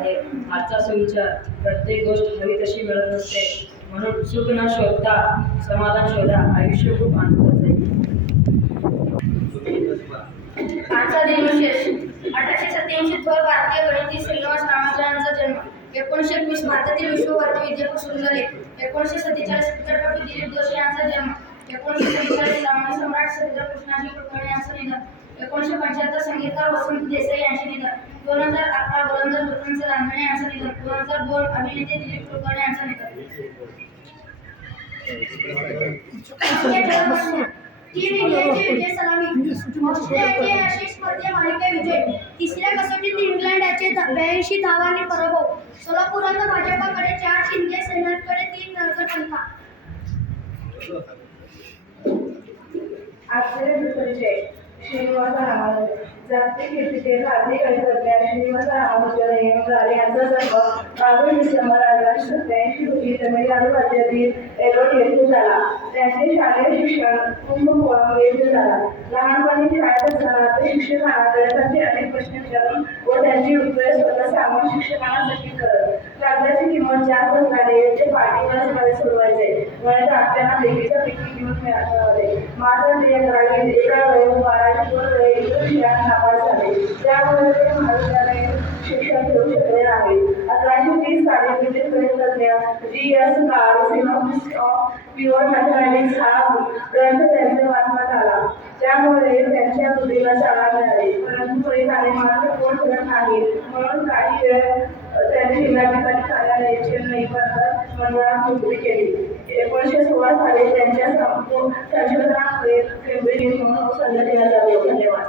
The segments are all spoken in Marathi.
आहे. आजचा सुविचार प्रत्येक गोष्ट हवी तशी मिळत नसते, म्हणून सुख न शोधता समाधान शोधा. आयुष्य खूप आनंदाचं आहे. आजचा दिनविशेष 1887 थोर भारतीय गणितज्ञ श्रीनिवास रामानुजनांचा जन्म. 1921 भारतातील विश्वभारती विद्यापीठ सुरू झाले. 1947 चित्रपट दिलीप जोशी यांचा जन्म. 1947 सामान्य सम्राट सत्येंद्र कृष्णाजी कुलकर्णी यांचं निधन. 1975 संगीतकार वसंत देसाई यांचे निधन. 2011 गोलंदाज वसंत रांजणे यांचं निधन. 2002 अभिनेते दिलीप कुलकर्णी यांचं निधन. टीम इंडियाचे विजय सलामी. ऑस्ट्रेलियाचे आशिष स्पर्धे मालिका विजय. तिसऱ्या कसोटीत इंग्लंड याचे 82 धावांनी पराभव. सोलापुरात भाजपाकडे 4 शिंदे सेनेकडे 3 नगरपंथा. आजचे परिचय. श्रीनिवास रामानुजन. जागतिक कीर्तीचे भारतीय गणितज्ञ श्रीनिवास रामानुजन यांचा जन्म 22 डिसेंबर 1887 रोजी तमिळनाडू राज्यातील एरोड येथे झाला. त्यांचे शालेय शिक्षण कुंभकोणम येथे झाला. लहानपणी शाळेत असताना ते शिक्षकांकडे त्यांचे अनेक प्रश्न विचारून व त्यांची उत्तरे स्वतः सांगून शिक्षकांना चकित करत. कागदाची किंमत जास्त असल्याने ते पाटीवर सोडवायचे. वयाच्या आपल्याला पैकीच्या पैकी किंमत मिळाले. मात्र ते एका वेळेस 12 नापास झाले. त्यामुळे ते महाविद्यालयीन शिक्षण घेऊ शकले नाही. 1830 साली ब्रिटिश गणितज्ञ G S. Carl synopsis of pure mathematics हा ग्रंथ त्यांच्या वाचनात आला. त्यामुळे त्यांच्या बुद्धीला चालना मिळाली. परंतु परिणामी मनाचा कोण करत नाही, म्हणून काही वेळ त्यांनी जिल्हाधिकारी कार्यालय चेन्नई मंडळात नोकरी केली. 1916 साली त्यांच्या संशोधनामुळे केंब्रिज म्हणून सल्ला दिला जातो. धन्यवाद.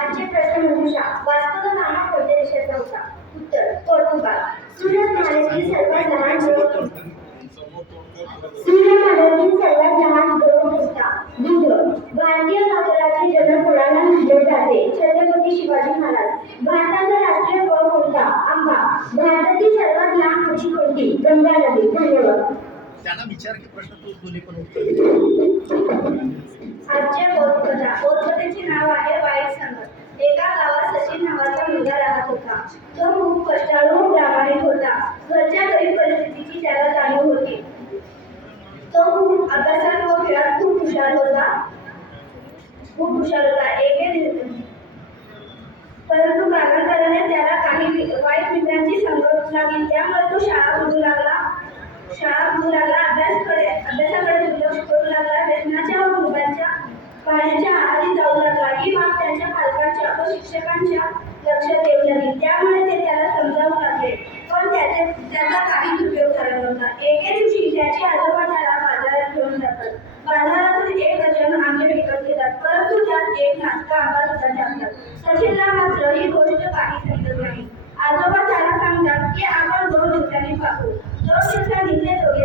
आजचे प्रश्नमंजुषा. वास्तव नामा कोणत्या देशाचा होता? उत्तर पोर्तुगाल. सूर्यमालेतील सर्वात लहान ग्रह कोणता? सूर्यमालेतील सर्वात लहान ग्रह कोणता? बुध. भारतीय नौदलाचे जनक कोणाला म्हटले जाते? छत्रपती शिवाजी महाराज. भारताचा राष्ट्रीय फळ कोणता? आंबा. भारतातील सर्वात लहान नदी कोणती? गंगा नदी. धन्यवाद. त्यांना विचार की प्रश्न तू दोन्ही पण आजच्या बौद्धकथा. बौद्धकथेचे नाव आहे वाईट संगत. एका गावात सचिन नावाचा मुलगा राहत होता. तो खूप कष्टाळू व प्रामाणिक होता. घरच्या गरीब परिस्थितीची त्याला जाणीव होती. तो खूप अभ्यासात व खेळात खूप हुशार होता. परंतु कालांतराने त्याला काही वाईट मित्रांची संगत लागली. त्यामुळे तो शाळा बुडू लागला. अभ्यासाकडे दुर्लक्ष करू लागला. व्यसनाच्या व मुलांच्या पाण्याच्या आहारी जाऊ लागला. ही बाब त्याच्या पालकांच्या व शिक्षकांच्या लक्षात येऊ लागली. त्यामुळे ते त्याला समजावू लागले, पण त्याचा काहीच उपयोग झाला नव्हता. एके दिवशी त्याचे आजोबा त्याला बाजारात घेऊन जातात. बाजारातून 1 डझन आंबे विकत घेतात, परंतु त्यात एक नाचका आंबा सुद्धा टाकतात. सचिनला मात्र ही गोष्ट काही समजत नाही. आजोबा त्याला सांगतात की आपण 2 दिवसांनी पाहू. 2 दिवसांनी ते दोघे